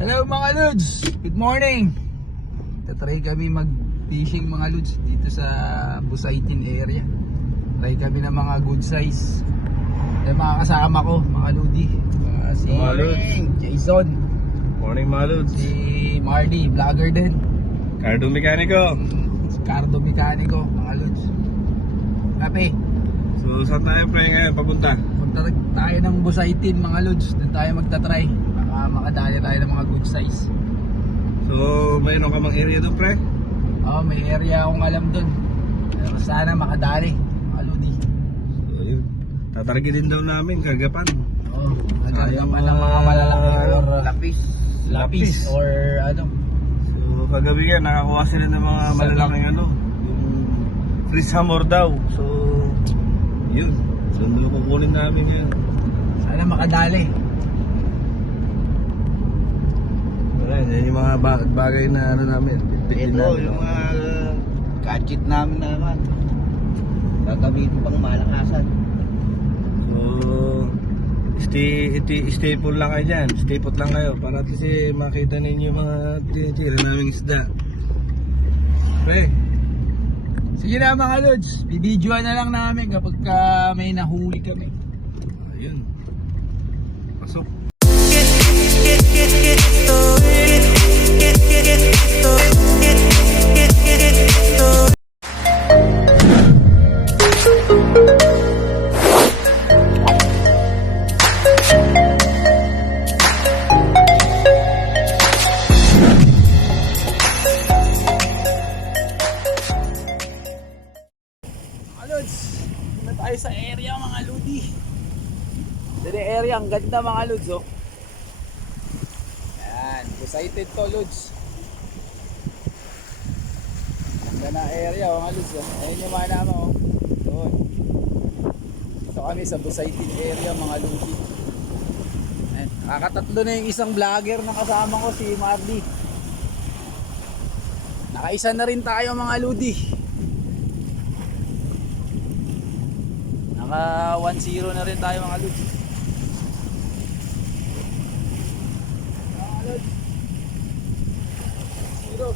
Hello mga Lods! Good morning! Tatry kami mag-fishing mga Lods dito sa Busaitin area. Try kami ng mga good size. Yung mga kasama ko, mga Lodi. Si Jason. Morning mga Lods. Si Marty, vlogger din. Cardo Mekaniko. Si Cardo Mekaniko, mga Lods. Kape. So saan tayo pre ngayon papunta? Punta tayo ng Busaitin mga Lods. Doon tayo magta-try. Baka makadali tayo ng mga good size. So mayroon ka mang area doon pre? Oo, may area akong alam doon. Pero sana makadali, mga Lodi. So yun. Tatargetin daw namin kagapan. Oo, maganda pa ng mga malalaki or lapis or ano. So kagabi nga nakakuha sila ng mga malalaking ano, yung Chris Hamor daw. So yun. So kukunin namin yan. Sana makadali. Ayan, yan yung mga bagay na ano namin. Ito, yung mga gadget namin naman. Gagamitin pang malakasan. So stay put lang kayo dyan. Stay put lang kayo para at least makita ninyo yung mga tinitira naming isda. Pre, Sige na mga Lods, bibidyoan na lang namin kapag may nahuli kami. ayun. Pasok. Mga Lods, na tayo sa area mga Lodi. Dito yung area, ang ganda mga Lods oh. Yan, Busaitin to Lods. Ganda na area mga Lods oh. Ayun yung mga naman oh. Doon. Dito kami sa Busaitin area mga Lodi. Ayan, kakatatlo na yung isang vlogger na kasama ko, si Marty. Nakaisa na rin tayo mga Lodi. Naka 1-0 na rin tayo mga Lods. Mga Lods. 0.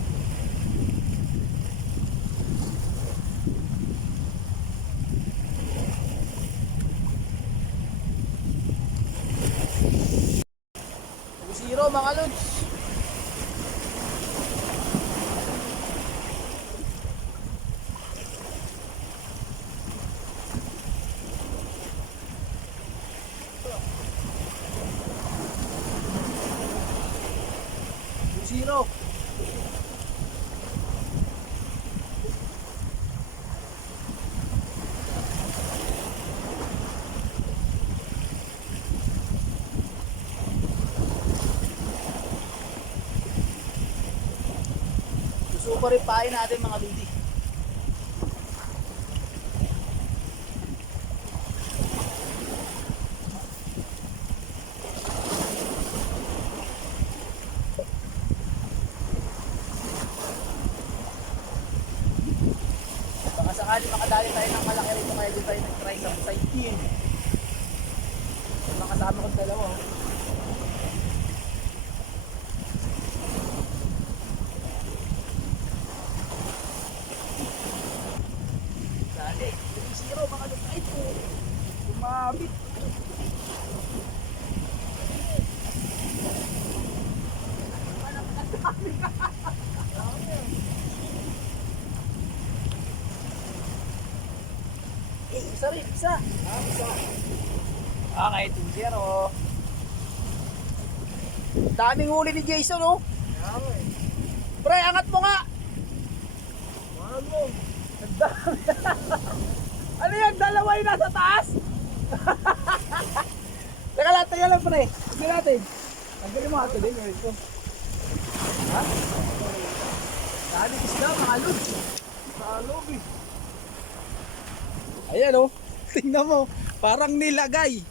Zero mga Lods. Zero. Susuko rin pain natin mga Lodi. Baka sakali makadali tayo ng malaki rito kaya dito tayo nag-try sa side team. Mga kasama ko dalawa oh. Dali, 3-0 mga Lods. Ay po, kumabit. Isa rin, isa. Isa. Okay, 2-0. Daming huli ni Jason, oh. Pre, angat mo nga. Ano? Ano yan? Dalawa yung nasa taas? Teka lang, pre. Sige natin. Tanggalin mo ato din. Ha? Daming isda, mga Lods. Sa lobby. Ayan oh, tingnan mo, parang nilagay.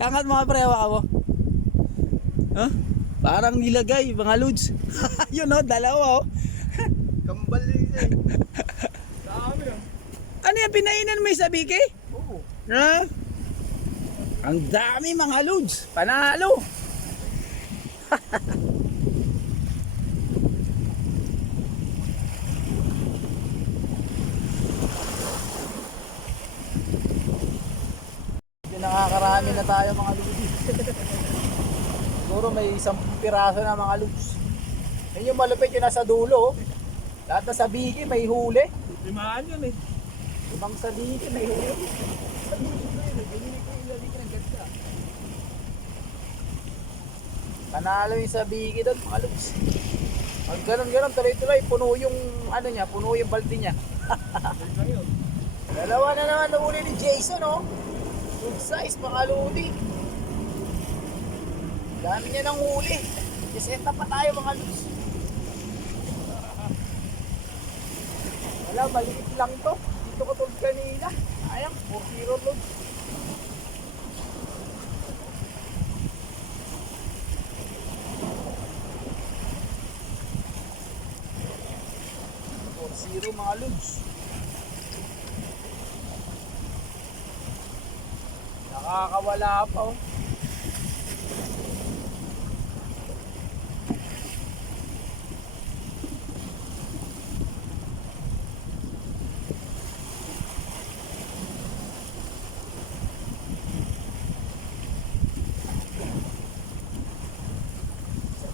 Angat mga prewa mo. Huh? Parang nilagay mga Lods. Yun oh, dalawa oh. Kambal din siya eh. Dami ah. Ano yan, pinainan mo yung sabiki? Oo. Ha? Ang dami mga loads. Panalo. Nakakarami na tayo mga loads. Siguro may 10 piraso na mga loads. Yan yung malupit yung nasa dulo. Lahat na sa bigi may huli. Limahan yun eh. Ibang sa bigi may huli. Sa bigi ko yun. Binili ko yung laliki ng ganda. Panalo yung sa bigi doon mga loads. Pag ganun tuloy-tuloy puno yung ano niya, puno yung balde niya. Dalawa na naman nahuli ni Jason, oh. Good size mga lodi. Dami niya ng huli. Isenta pa tayo mga lods. Wala, maliit lang to. Dito ko tulad kanina. Ayang, 4-0 lods. Mga lods. Nakakawala pa, oh.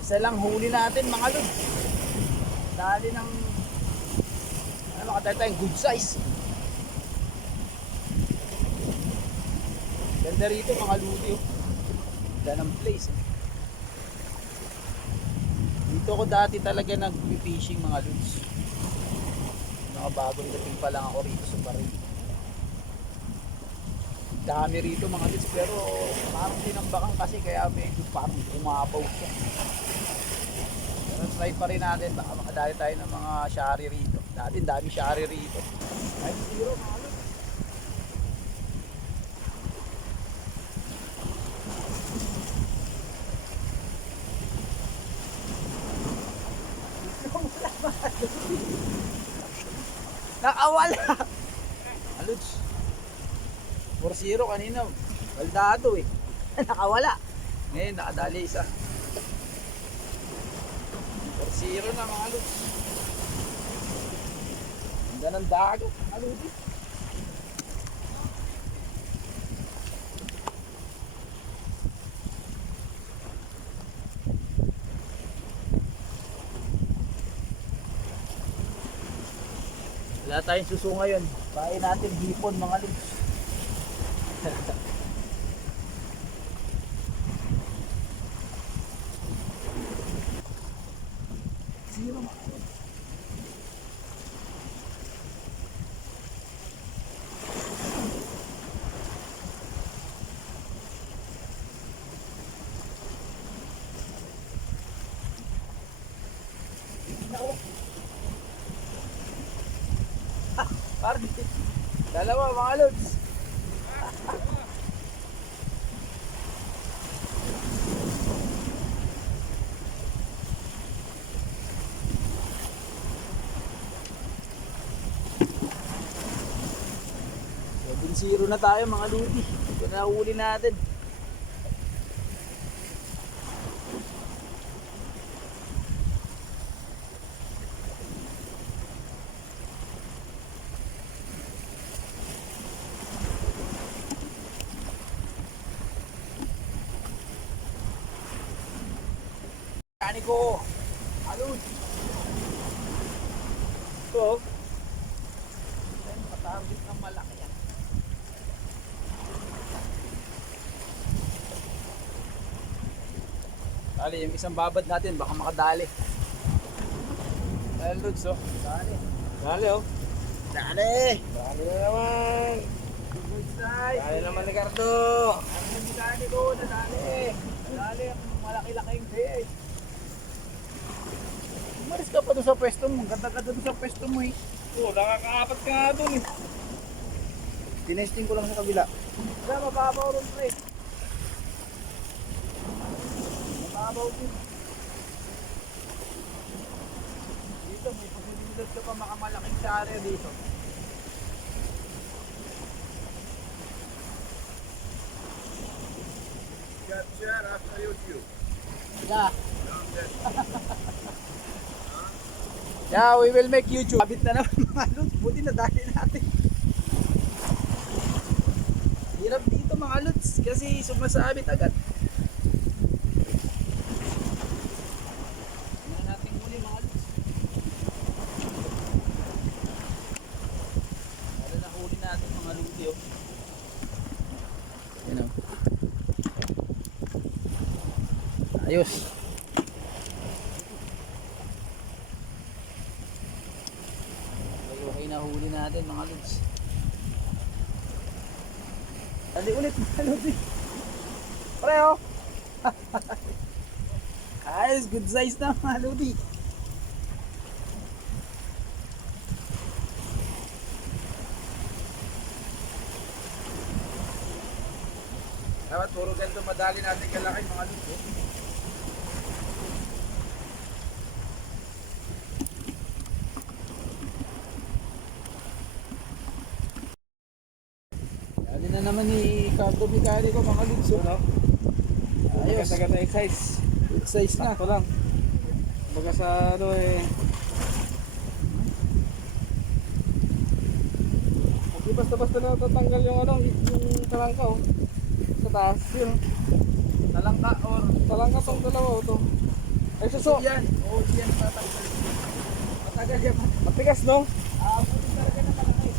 Isa lang huli natin mga lod. Dali ng ano, makatay tayong good size. Ganda rito mga lodi, oh. Ganda ng place, eh. Dito ako dati talaga nag-fishing mga lods. Nakabagong dating pa lang ako rito sa Baril. Dami rito mga lods, pero parang tinambakan kasi kaya medyo parang umabaw siya. Pero try pa rin natin, baka makadali tayo ng mga shari rito. Dati dami shari rito. 5-0 mga lods. Nakawala. Aluts. 4-0 kanina. Baldado, eh. Nakawala. Ngayon nakadali isa. 4-0 na mga aluts. Ganda ng dagat. Aluts. Wala tayong suso ngayon. Pain natin hipon mga lods. Zero mga lods. Dalawa mga lods. Zero na tayo mga lodi. Ito na huli natin. Ko alun ito patarbit ng malaki yan. Dali yung isang babad natin baka makadali. Dali Lods, oh. Dali oh. Dali na naman. Dali naman ni Cardo. Dali ko na dali ang malaki-laking fish. Umalis ka pa doon sa pwesto mo. Ganda-ganda doon sa pwesto mo, eh. Oo, nakakaapat ka nga doon eh. Tinesting ko lang sa kabila. Wala, mababaw ron, pre. Mababaw din. Dito, may posibilidad ka pa makamalaking sari dito. share after YouTube. Yeah. Yeah, we will make YouTube. Habit na naman mga lods. Buti na dali natin. Hirap dito mga lods kasi sumasabit agad. Tingnan natin muli mga lods. Para nahuli natin mga lods yun. Yan o. Ayos. Okay, nahuli natin mga lods. Dali ulit mga lods. Pareho. Ayos, good size na mga lods. Dapat puro ganito madali natin kalaki mga lods. Dali na naman ni Cardo Micari ko mga lods. Ayos. Ganda yung size. Good size na. Sakto lang. Baga sa ano eh. Hindi basta-basta na tatanggal yung ano, yung talangka oh. Sa taas yun. Talangka or Talangka tong dalawa oh to. Ay suso. yan. Oo, yan tatanggal. Matagal yan. Matigas no? Buti talaga na malaki.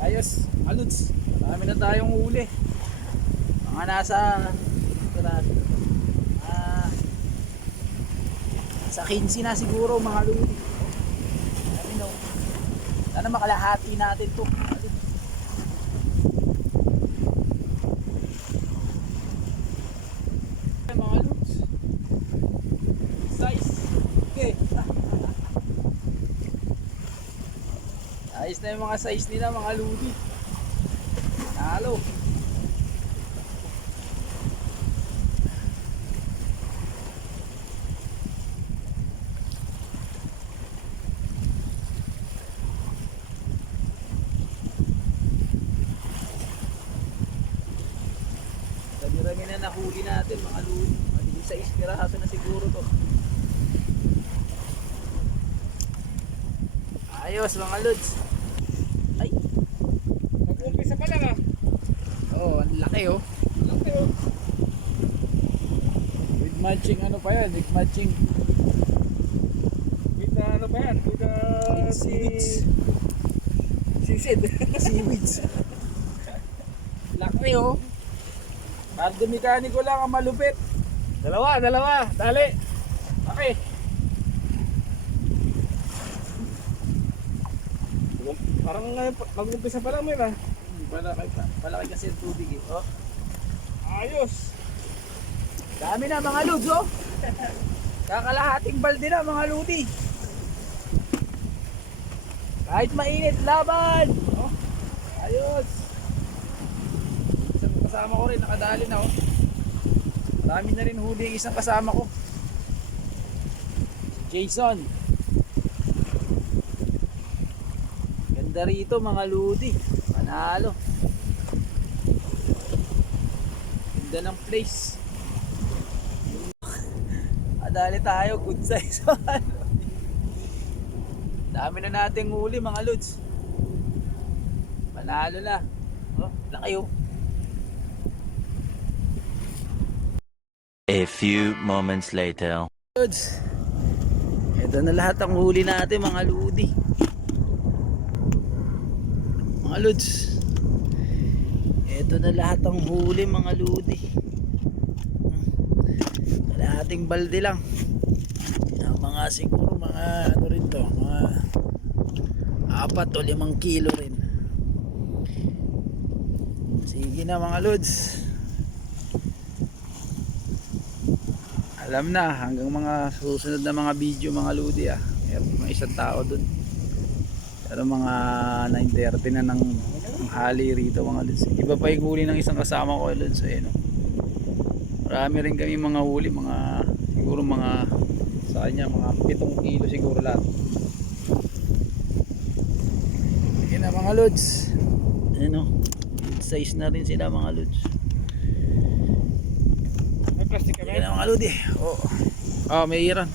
Ayos, mga lods. Marami na tayong huli. Mga nasa sa 15 na siguro mga lods. Sabi no. Sana makalahati natin to. Mga lods. Size. Okay. Ayos na yung mga size nila mga ludi. Nalo. Dami-rami na nahuli natin mga ludi. Magiging sa ispiraso na siguro to. Ayos mga lods. Ay. Nag-umpisa pa lang ah. Oh, ang laki oh. Laki oh. With matching ano pa yan? With matching With ano pa yan? With seaweeds. sisid. Seaweeds. Laki oh. Cardo mekaniko lang ang malupit. Dalawa. Dali. Okay. Parang nag-umpisa pa lang mo yun ah. Malaki kasi yung tubig eh. Oh. Ayos. Dami na mga lods oh. Kakalahating balde na mga ludi. Kahit mainit, laban. Oh. Ayos. Isang kasama ko rin, nakadali na oh. Marami na rin huli yung isang kasama ko. Si Jason. Ganda rito mga ludi. Panalo. Ganda ng place. Adali tayo, good size. Dami na nating huli mga lods. Panalo na. Oh, laki oh. A few moments later. Lods. Ito na lahat ang huli natin mga ludi. Mga lods. Ito na lahat ang huli mga ludi. Kalahating balde lang. Mga siguro mga ano rin to, mga 4 o 5 kilo rin. Sige na mga lods. Alam na hanggang mga susunod na mga video mga ludi ah. Meron mga isang tao dun. Pero mga 9:30 na ng hali rito mga lods. Iba pa yung huli ng isang kasama ko lods. Ayun, oh. Marami rin kami mga huli, siguro sa kanya mga 7 kilo siguro lahat. Yan na mga lods. Ayan o, size na rin sila mga lods. May plastic ka Yan na mga lodi. Oh, may iran.